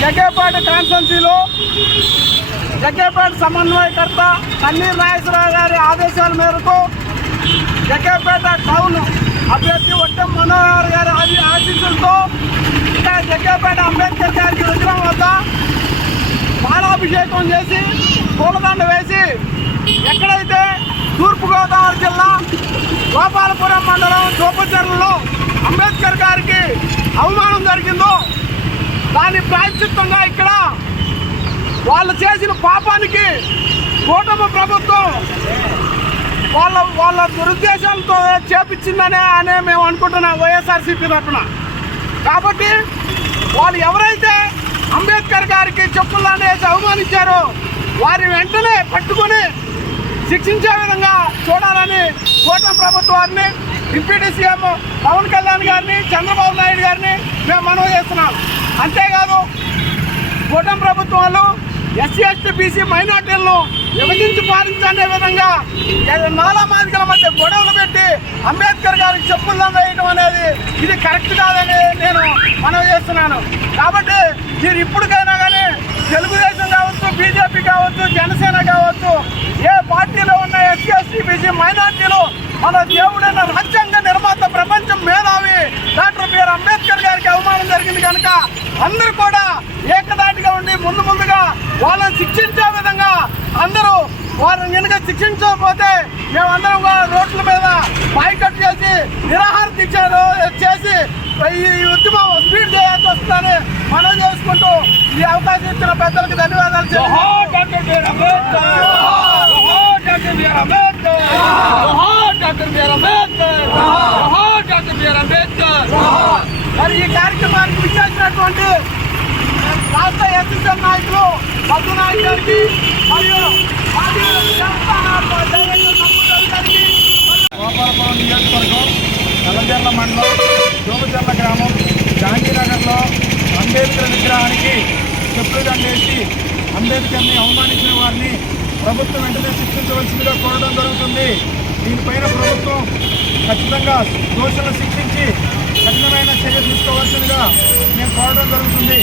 జగ్గేపేట కాన్స్టిట్యున్సీలో జగ్గేపేట సమన్వయకర్త కన్నీర్ నాగేశ్వరరావు గారి ఆదేశాల మేరకు జగ్గేపేట టౌన్ అభ్యర్థి వట్టం మనోహర్ గారి ఆశీస్సులతో ఇంకా జగ్గేపేట అంబేద్కర్ గారి విగ్రహం వద్ద పాలాభిషేకం చేసి పూలదండ వేసి ఎక్కడైతే తూర్పుగోదావరి జిల్లా గోపాలపురం మండలం చోపచర్లలో అంబేద్కర్ గారికి అవమానం జరిగిందో దాని ప్రాయశ్చిత్తంగా ఇక్కడ వాళ్ళు చేసిన పాపానికి కూటమి ప్రభుత్వం వాళ్ళ దురుద్దేశాలతో చేపించిందనే మేము అనుకుంటున్నాం వైఎస్ఆర్సీపీ తరఫున. కాబట్టి వాళ్ళు ఎవరైతే అంబేద్కర్ గారికి చెప్పులను వేసి అవమానించారో వారి వెంటనే పట్టుకొని శిక్షించే విధంగా చూడాలని కూటమి ప్రభుత్వాన్ని, డిప్యూటీ సీఎం పవన్ కళ్యాణ్ గారిని, చంద్రబాబు నాయుడు గారిని మేము మనవి చేస్తున్నాం. అంతేకాదు కూటమి ప్రభుత్వాలు ఎస్సీ ఎస్టీ బీసీ మైనార్టీలను విభజించి పాలించే విధంగా నాలా మాదికల మధ్య గొడవలు పెట్టి అంబేద్కర్ గారికి చెప్పులను వేయడం అనేది ఇది కరెక్ట్ కాదని నేను మనవి చేస్తున్నాను. కాబట్టి మీరు ఇప్పటికైనా కానీ తెలుగుదేశం కావచ్చు, బీజేపీ కావచ్చు, జనసేన కావచ్చు, ఏ పార్టీలో ఉన్న ఎస్సీ ఎస్టీ బీసీ మైనార్టీలు మన దేవుడైన రాజ్యాంగ నిర్మాత, ప్రపంచం మేధావి డాక్టర్ బిఆర్ అంబేద్కర్ గారికి అవమానం జరిగింది కనుక అందరూ కూడా ఏకదాటిగా ఉండి ముందుగా వాళ్ళని శిక్షించే విధంగా అందరూ వారిని కనుక శిక్షించకపోతే మేమందరం రోడ్ల మీద బాయ్కట్ చేసి నిరాహార దీక్షలు చేసి ఈ ఉద్యమం స్పీడ్ చేయాల్సి వస్తుందని మనం చేసుకుంటూ ఈ అవకాశం ఇచ్చిన పెద్దలకు ధన్యవాదాలు. మరి ఈ కార్యక్రమానికి విచ్చేసినటువంటి రాష్ట్ర ఎస్ఎస్ఎల్ నాయకులు మధు నాయక్ గారికి మరియు గోపాలపురం నియోజకవర్గం నల్లజర్ల మండలం దోమజర్ల గ్రామం గాంధీనగర్లో అంబేద్కర్ విగ్రహానికి చెప్పులు దండేసి అంబేద్కర్ని అవమానించిన వారిని ప్రభుత్వం వెంటనే శిక్షించవలసిందిగా కోరడం జరుగుతుంది. దీనిపైన ప్రభుత్వం ఖచ్చితంగా దోషులను శిక్షించి కఠినమైన చర్య తీసుకోవాల్సిందిగా మేము కోరడం జరుగుతుంది.